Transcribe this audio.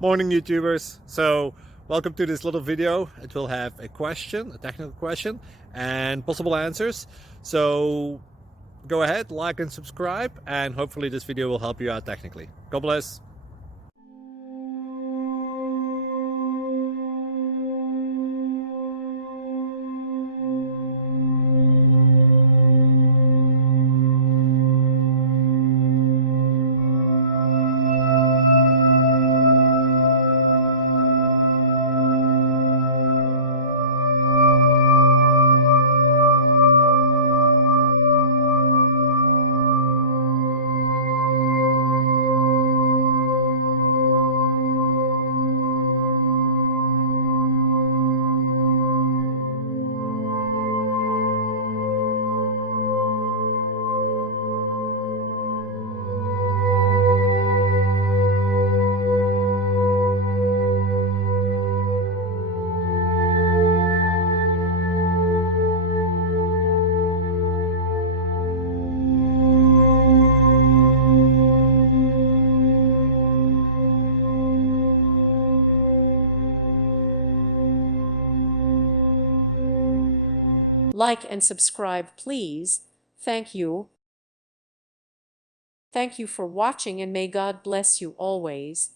Morning YouTubers. So welcome to this little video. It will have a question, a technical question, and possible answers. So go ahead, like and subscribe, and hopefully this video will help you out technically. God bless. Like and subscribe, please. Thank you. Thank you for watching, and may God bless you always.